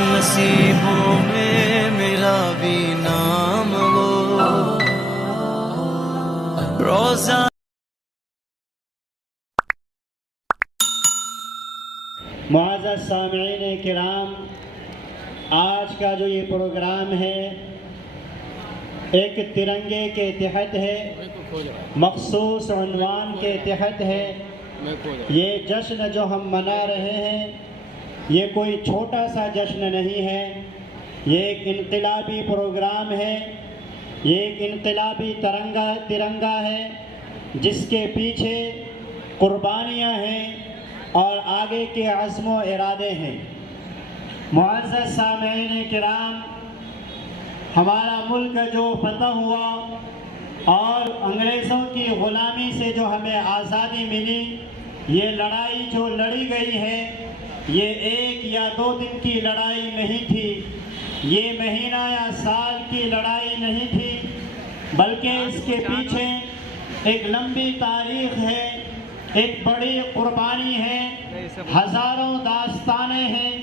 نصیبوں میں میرا بھی نام وہ روزہ. معزز سامعین کرام، آج کا جو یہ پروگرام ہے ایک ترنگے کے تحت ہے، مخصوص عنوان کے تحت ہے. یہ جشن جو ہم منا رہے ہیں یہ کوئی چھوٹا سا جشن نہیں ہے، یہ ایک انقلابی پروگرام ہے، یہ ایک انقلابی ترنگا ہے جس کے پیچھے قربانیاں ہیں اور آگے کے عزم و ارادے ہیں. معزز سامعین کرام، ہمارا ملک جو فتح ہوا اور انگریزوں کی غلامی سے جو ہمیں آزادی ملی، یہ لڑائی جو لڑی گئی ہے یہ ایک یا دو دن کی لڑائی نہیں تھی، یہ مہینہ یا سال کی لڑائی نہیں تھی، بلکہ اس کے پیچھے ایک لمبی تاریخ ہے، ایک بڑی قربانی ہے، ہزاروں داستانیں ہیں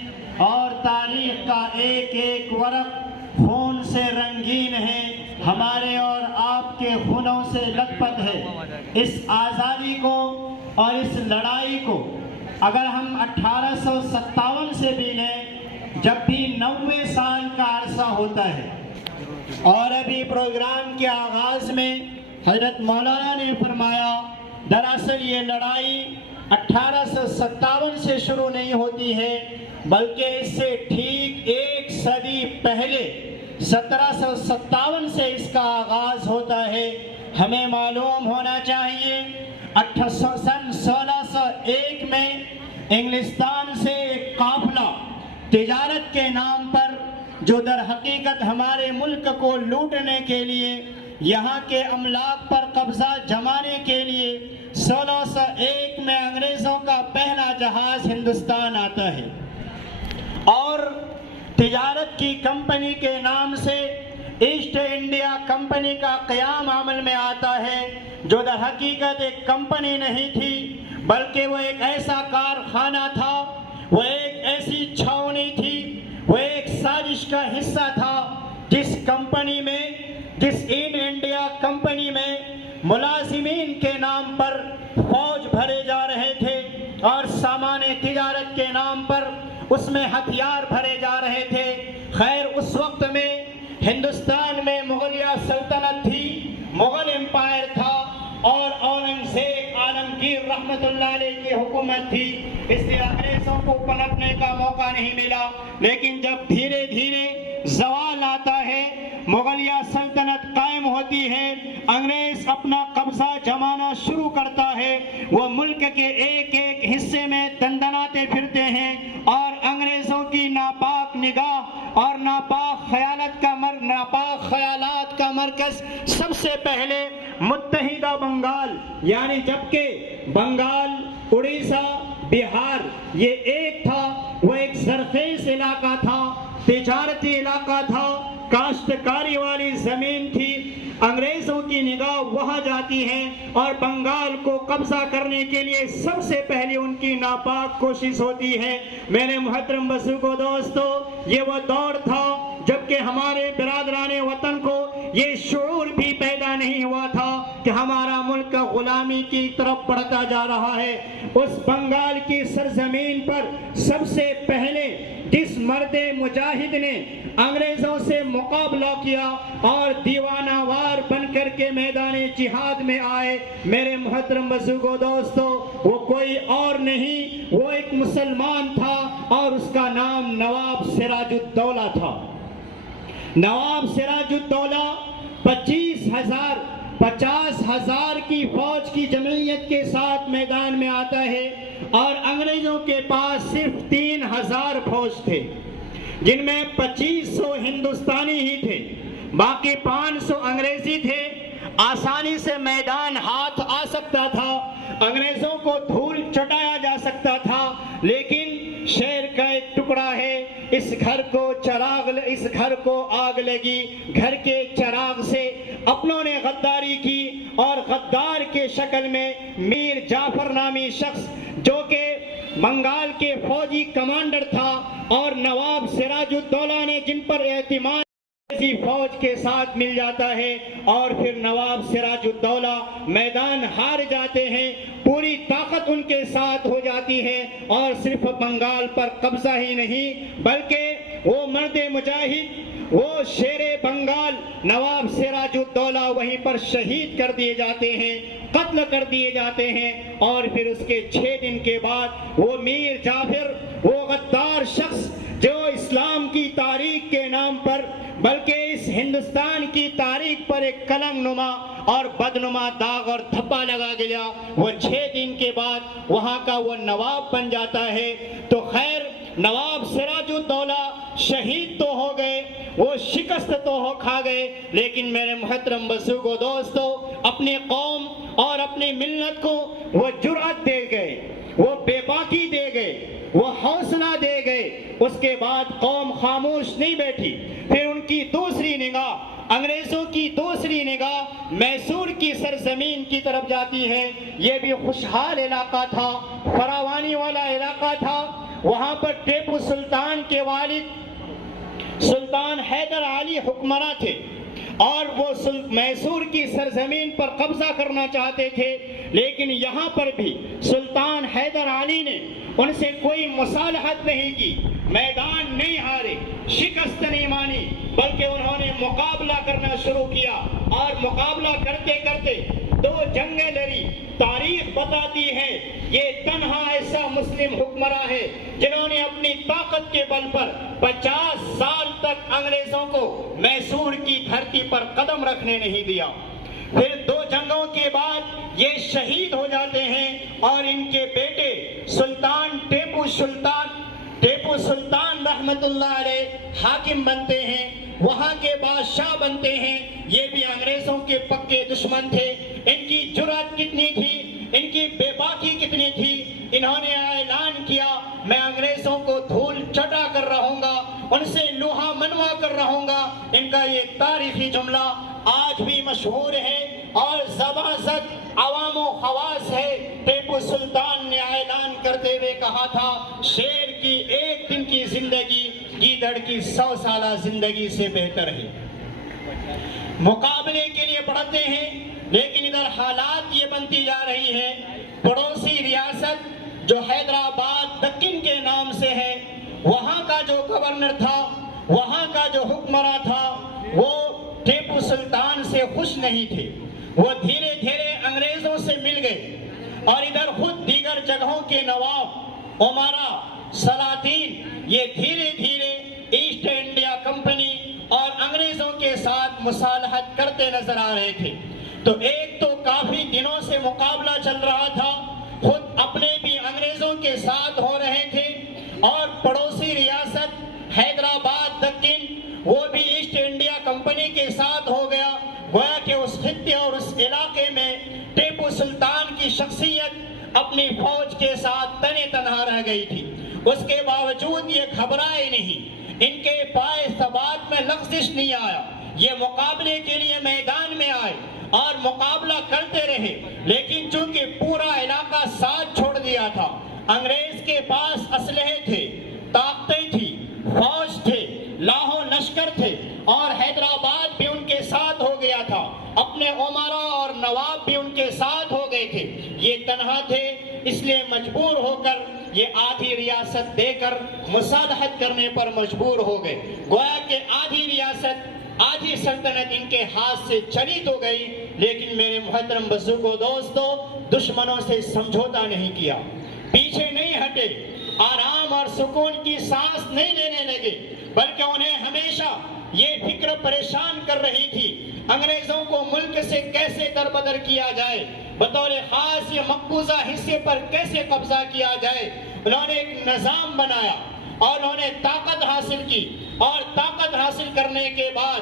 اور تاریخ کا ایک ایک ورق خون سے رنگین ہے، ہمارے اور آپ کے خونوں سے لت پت ہے. اس آزادی کو اور اس لڑائی کو اگر ہم 1857 سے بھی لیں، جب بھی 90 سال کا عرصہ ہوتا ہے، اور ابھی پروگرام کے آغاز میں حضرت مولانا نے فرمایا دراصل یہ لڑائی 1857 سے شروع نہیں ہوتی ہے بلکہ اس سے ٹھیک ایک صدی پہلے 1757 سے اس کا آغاز ہوتا ہے. ہمیں معلوم ہونا چاہیے سن 1601 میں انگلستان سے ایک قافلہ تجارت کے نام پر جو در حقیقت ہمارے ملک کو لوٹنے کے لیے، یہاں کے املاک پر قبضہ جمانے کے لیے 1601 میں انگریزوں کا پہلا جہاز ہندوستان آتا ہے اور تجارت کی کمپنی کے نام سے ایسٹ انڈیا کمپنی کا قیام عمل میں آتا ہے، جو در حقیقت ایک کمپنی نہیں تھی بلکہ وہ ایک ایسا کارخانہ تھا، وہ ایک ایسی چھاؤنی تھی، وہ ایک سازش کا حصہ تھا جس کمپنی میں، جس ایسٹ انڈیا کمپنی میں ملازمین کے نام پر فوج بھرے جا رہے تھے اور سامان تجارت کے نام پر اس میں ہتھیار بھرے جا رہے تھے. خیر اس وقت میں ہندوستان میں مغلیہ سلطنت تھی، مغل امپائر تھا اور اورنگزیب عالمگیر رحمت اللہ علیہ کی حکومت تھی، اس لیے انگریزوں کو پنپنے کا موقع نہیں ملا. لیکن جب دھیرے دھیرے زوال آتا ہے، مغلیہ سلطنت قائم ہوتی ہے، انگریز اپنا قبضہ جمانا شروع کرتا ہے، وہ ملک کے ایک ایک حصے میں دندناتے پھرتے ہیں اور انگریزوں کی ناپاک نگاہ اور ناپاک خیالات کا مرکز سب سے پہلے متحدہ بنگال، یعنی جبکہ بنگال، اڑیسہ، بہار یہ ایک تھا، وہ ایک زرخیز علاقہ تھا، تجارتی علاقہ تھا، کاشتکاری والی زمین تھی. انگریزوں کی نگاہ وہاں جاتی ہے اور بنگال کو قبضہ کرنے کے لیے سب سے پہلے ان کی ناپاک کوشش ہوتی ہے. میرے محترم بزرگوں دوستو، یہ وہ دور تھا جبکہ ہمارے برادران وطن کو یہ شعور بھی پیدا نہیں ہوا تھا کہ ہمارا ملک غلامی کی طرف بڑھتا جا رہا ہے. اس بنگال کی سرزمین پر سب سے پہلے جس مرد مجاہد نے انگریزوں سے مقابلہ کیا اور دیوانہ وار بن کر کے میدان جہاد میں آئے، میرے محترم بزرگوں دوستو، وہ کوئی اور نہیں، وہ ایک مسلمان تھا اور اس کا نام نواب سراج الدولہ تھا. نواب سراج الدولہ 50,000 کی فوج کی جمعیت کے ساتھ میدان میں آتا ہے اور انگریزوں کے پاس صرف 3,000 فوج تھے، جن میں 2500 ہندوستانی ہی تھے، باقی 500 انگریزی تھے. آسانی سے میدان ہاتھ آ سکتا تھا، انگریزوں کو دھول چٹایا جا سکتا تھا، لیکن شیر کا ایک ٹکڑا ہے، اس گھر کو آگ لگی، گھر کے چراغ سے اپنوں نے غداری کی اور غدار کے شکل میں میر جعفر نامی شخص جو کہ بنگال کے فوجی کمانڈر تھا اور نواب سراج الدولہ نے جن پر اعتماد ایسی فوج کے ساتھ مل جاتا ہے اور پھر نواب سراج الدولہ میدان ہار جاتے ہیں، پوری طاقت ان کے ساتھ ہو جاتی ہے اور صرف بنگال پر قبضہ ہی نہیں بلکہ وہ مرد مجاہد، وہ شیر بنگال نواب سراج الدولہ وہیں پر شہید کر دیے جاتے ہیں، قتل کر دیے جاتے ہیں۔ اور پھر اس کے 6 دن کے بعد وہ میر جعفر، وہ غدار شخص جو اسلام کی تاریخ کے نام پر بلکہ اس ہندوستان کی تاریخ پر ایک کلنگ نما اور بدنما داغ اور دھبا لگا گیا، وہ 6 دن کے بعد وہاں کا وہ نواب بن جاتا ہے۔ تو خیر، نواب سراج الدولہ شہید تو ہو گئے، وہ شکست تو ہو کھا گئے، لیکن میرے محترم بزرگوں دوستو، اپنی قوم اور اپنی ملت کو وہ جرأت دے گئے، وہ بے باکی دے گئے، وہ حوصلہ دے گئے۔ اس کے بعد قوم خاموش نہیں بیٹھی، پھر ان کی دوسری نگاہ، انگریزوں کی دوسری نگاہ میسور کی سرزمین کی طرف جاتی ہے۔ یہ بھی خوشحال علاقہ تھا، فراوانی والا علاقہ تھا، وہاں پر ٹیپو سلطان کے والد سلطان حیدر علی حکمراں تھے اور وہ میسور کی سرزمین پر قبضہ کرنا چاہتے تھے، لیکن یہاں پر بھی سلطان حیدر علی نے ان سے کوئی مصالحت نہیں کی، میدان نہیں ہارے، شکست نہیں مانی، بلکہ انہوں نے مقابلہ کرنا شروع کیا اور مقابلہ کرتے کرتے 2 جنگیں لڑی۔ تاریخ بتاتی ہے یہ تنہا ایسا مسلم حکمراں ہے جنہوں نے اپنی طاقت کے بل پر 50 سال تک انگریزوں کو میسور کی دھرتی پر قدم رکھنے نہیں دیا۔ پھر 2 جنگوں کے بعد یہ شہید ہو جاتے ہیں اور ان کے بیٹے سلطان ٹیپو سلطان رحمت اللہ علیہ حاکم بنتے ہیں، وہاں کے بادشاہ بنتے ہیں۔ یہ بھی انگریزوں کے پکے دشمن تھے۔ ان کی جرأت کتنی تھی، ان کی بے باکی کتنی تھی، انہوں نے اعلان کیا میں انگریزوں کو دھول چٹا کر رہوں گا، ان سے لوہا منوا کر رہوں گا۔ ان کا یہ تاریخی جملہ آج بھی مشہور ہے اور زبردست عوام و خواص ہے۔ ٹیپو سلطان نے اعلان کرتے ہوئے کہا تھا، شیر کی 1 دن کی زندگی گیدڑ کی 100 سالہ زندگی سے بہتر ہے۔ مقابلے کے لیے بڑھتے ہیں، لیکن ادھر حالات یہ بنتی جا رہی ہے، پڑوسی ریاست جو حیدرآباد دکن کے نام سے ہے، وہاں کا جو گورنر تھا، وہاں کا جو حکمراں تھا، وہ ٹیپو سلطان سے خوش نہیں تھے۔ وہ دھیرے دھیرے انگریزوں سے مل گئے اور ادھر خود دیگر جگہوں کے نواب، امرا، سلاطین یہ دھیرے دھیرے ایسٹ انڈیا کمپنی اور انگریزوں کے ساتھ مصالحت کرتے نظر آ رہے تھے۔ تو ایک تو کافی دنوں سے مقابلہ چل رہا تھا، خود اپنے بھی انگریزوں کے ساتھ ہو رہے تھے اور پڑوسی ریاست حیدرآباد دکن وہ بھی ایسٹ انڈیا کمپنی کے ساتھ ہو گیا۔ گویا کہ اس خطے اور اس علاقے میں ٹیپو سلطان کی شخصیت اپنی فوج کے ساتھ تنے تنہا رہ گئی تھی۔ اس کے باوجود یہ گھبرائے نہیں، ان کے پائے ثبات میں لغزش نہیں آیا، یہ مقابلے کے لیے میدان میں آئے اور مقابلہ کرتے رہے۔ لیکن چونکہ پورا علاقہ ساتھ چھوڑ دیا تھا، انگریز کے پاس اسلحے تھے، طاقتیں تھی، فوج تھے، لاہو لشکر تھے اور حیدرآباد بھی ان کے ساتھ ہو گیا تھا، اپنے امرا اور نواب بھی ان کے ساتھ ہو گئے تھے، یہ تنہا تھے، اس لیے مجبور ہو کر یہ آدھی ریاست دے کر مصالحت کرنے پر مجبور ہو گئے۔ گویا کہ آدھی ریاست، آدھی سلطنت ان کے ہاتھ سے چلی تو گئی، لیکن میرے محترم بزرگوں دوستو، دشمنوں سے سمجھوتا نہیں کیا، پیچھے نہیں ہٹے، آرام اور سکون کی سانس نہیں لینے لگے، بلکہ انہیں ہمیشہ یہ فکر پریشان کر رہی تھی انگریزوں کو ملک سے کیسے دربدر کیا جائے، بطور خاص یہ مقبوضہ حصے پر کیسے قبضہ کیا جائے۔ انہوں نے ایک نظام بنایا اور انہوں نے طاقت حاصل کی، اور طاقت حاصل کرنے کے بعد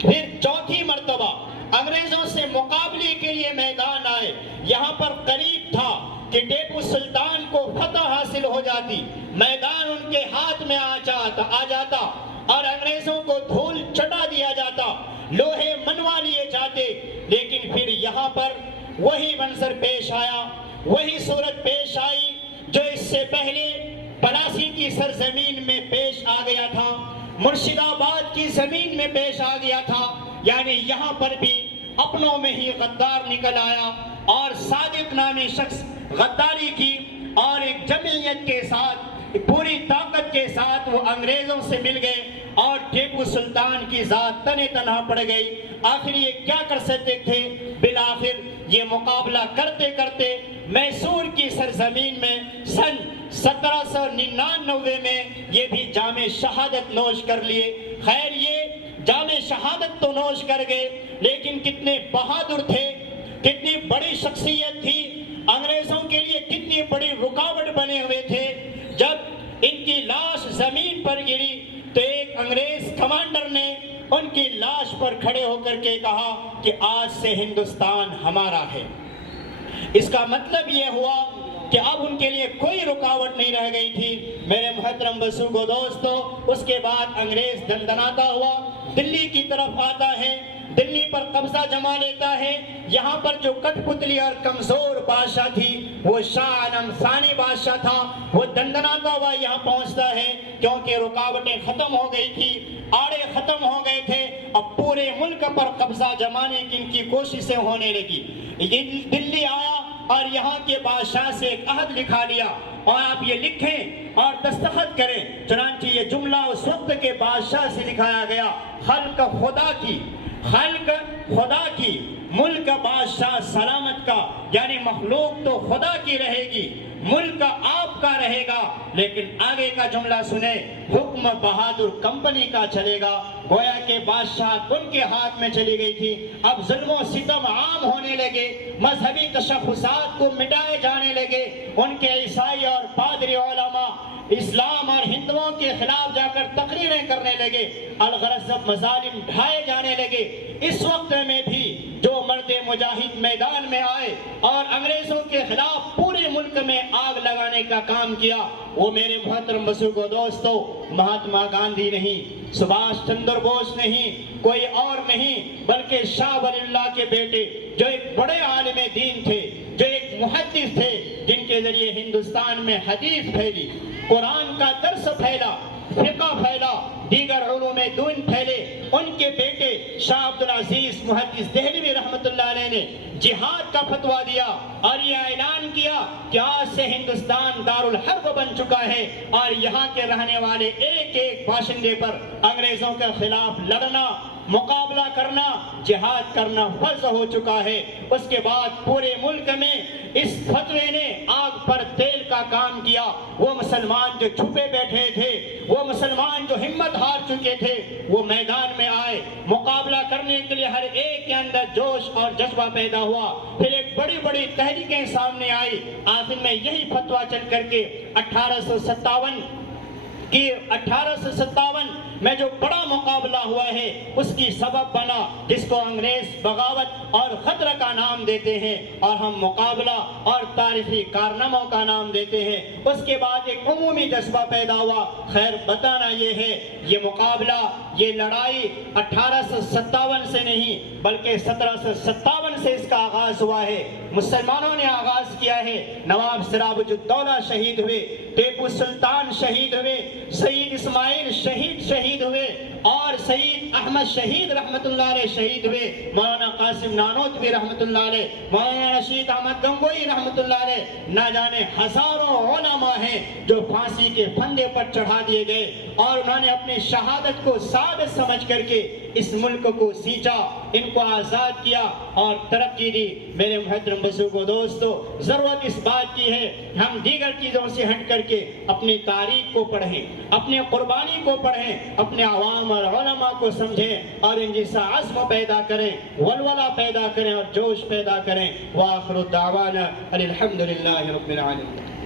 پھر 4تھی مرتبہ انگریزوں سے مقابلے کے لیے میدان آئے۔ یہاں پر قریب تھا کہ ٹیپو سلطان کو فتح حاصل ہو جاتی، میدان ان کے ہاتھ میں آ جاتا اور انگریزوں کو دھول چٹا دیا جاتا، لوہے منوا لیے جاتے۔ لیکن پھر یہاں پر وہی منظر پیش آیا، وہی صورت پیش آئی جو اس سے پہلے پلاسی کی سرزمین میں پیش آ گیا تھا، مرشد آباد کی زمین میں پیش آ گیا تھا، یعنی یہاں پر بھی اپنوں میں ہی غدار نکل آیا اور صادق نامی شخص غداری کی اور ایک جمعیت کے ساتھ پوری طاقت کے ساتھ وہ انگریزوں سے مل گئے اور ٹیپو سلطان کی ذات تنے تنہا پڑ گئی۔ آخر یہ کیا کر سکتے تھے؟ بالآخر یہ مقابلہ کرتے کرتے میسور کی سرزمین میں سن 1799 میں یہ بھی جام شہادت نوش کر لیے۔ خیر یہ جام شہادت تو نوش کر گئے، لیکن کتنے بہادر تھے، کتنی بڑی شخصیت تھی، انگریزوں کے لیے کتنی بڑی رکاوٹ بنے ہوئے تھے۔ جب ان کی لاش زمین پر گری تو ایک انگریز کمانڈر نے ان کی لاش پر کھڑے ہو کر کے کہا کہ آج سے ہندوستان ہمارا ہے۔ اس کا مطلب یہ ہوا کہ اب ان کے لیے کوئی رکاوٹ نہیں رہ گئی تھی۔ میرے محترم بزرگوں دوستو، اس کے بعد انگریز دندناتا ہوا دلی کی طرف آتا ہے، دلی پر قبضہ جما لیتا ہے۔ یہاں پر جو کٹ پتلی اور کمزور بادشاہ تھی وہ شاہ عالم ثانی بادشاہ تھا، وہ دندناتا ہوا یہاں پہنچتا ہے، کیونکہ رکاوٹیں ختم ہو گئی تھی، آڑے ختم ہو گئے تھے، اب پورے ملک پر قبضہ جمانے کی ان کی کوششیں ہونے لگی۔ دلی آیا اور یہاں کے بادشاہ سے ایک عہد لکھا لیا اور آپ یہ لکھیں اور دستخط کریں۔ چنانچہ یہ جملہ اس وقت کے بادشاہ سے لکھایا گیا، خلق خدا کی، خلق خدا کی، ملک بادشاہ سلامت کا، یعنی مخلوق تو خدا کی رہے گی، ملک آپ کا رہے گا، لیکن آگے کا جملہ سنیں، حکم بہادر کمپنی کا چلے گا۔ گویا کہ بادشاہ ان کے ہاتھ میں چلی گئی تھی۔ اب ظلم و ستم عام ہونے لگے، مذہبی تشخصات کو مٹائے جانے لگے، ان کے عیسائی اور پادری علماء اسلام اور ہندوؤں کے خلاف جا کر تقریریں کرنے لگے، الغرض مظالم ڈھائے جانے لگے۔ اس وقت میں بھی جو مرد مجاہد میدان میں آئے اور انگریزوں کے خلاف پورے ملک میں آگ لگانے کا کام کیا، وہ میرے محترم بزرگوں دوستو مہاتما گاندھی نہیں، سبھاش چندر بوس نہیں، کوئی اور نہیں، بلکہ شاہ ولی اللہ کے بیٹے جو ایک بڑے عالم دین تھے، جو ایک محدث تھے، جن کے ذریعے ہندوستان میں حدیث پھیلی، قرآن کا درس پھیلا، فقہ پھیلا، دیگر علوم دین پھیلے، ان کے بیٹے شاہ عبدالعزیز محدث دہلوی رحمت اللہ علیہ نے جہاد کا فتویٰ دیا اور یہ اعلان کیا کہ آج سے ہندوستان دارالحرب بن چکا ہے اور یہاں کے رہنے والے ایک ایک باشندے پر انگریزوں کے خلاف لڑنا، مقابلہ کرنا، جہاد کرنا فرض ہو چکا ہے۔ اس کے بعد پورے ملک میں اس فتوے نے آگ پر تیل کا کام کیا۔ وہ مسلمان جو چھپے بیٹھے تھے، وہ مسلمان جو ہمت ہار چکے تھے، وہ میدان میں آئے، مقابلہ کرنے کے لیے ہر ایک کے اندر جوش اور جذبہ پیدا ہوا۔ پھر ایک بڑی بڑی تحریکیں سامنے آئی، آخر میں یہی فتویٰ چل کر کے 1857 میں جو بڑا مقابلہ ہوا ہے اس کی سبب بنا، جس کو انگریز بغاوت اور خطرہ کا نام دیتے ہیں اور ہم مقابلہ اور تاریخی کارناموں کا نام دیتے ہیں۔ اس کے بعد ایک عمومی جذبہ پیدا ہوا۔ خیر بتانا یہ ہے، یہ مقابلہ، یہ لڑائی 1857 سے نہیں بلکہ 1757 سے اس کا آغاز ہوا ہے۔ مسلمانوں نے آغاز کیا ہے، نواب سراج الدولہ شہید ہوئے، ٹیپو سلطان شہید ہوئے، سید اسماعیل شہید ہوئے اور سید احمد شہید رحمت اللہ علیہ شہید ہوئے، مولانا قاسم نانوتوی رحمت اللہ علیہ، مولانا رشید احمد گنگوئی رحمت اللہ علیہ، نہ جانے ہزاروں علماء ہیں جو پھانسی کے پھندے پر چڑھا دیے گئے اور انہوں نے اپنی شہادت کو سعادت سمجھ کر کے اس ملک کو سینچا، ان کو آزاد کیا اور ترقی دی۔ میرے محترم بزرگوں دوستو، ضرورت اس بات کی ہے ہم دیگر چیزوں سے ہٹ کر کے اپنی تاریخ کو پڑھیں، اپنی قربانی کو پڑھیں، اپنے عوام اور علماء کو سمجھیں اور ان جیسا عزم پیدا کریں، ولولہ پیدا کریں اور جوش پیدا کریں۔ وآخر الدعوانا الحمدللہ رب العالمین۔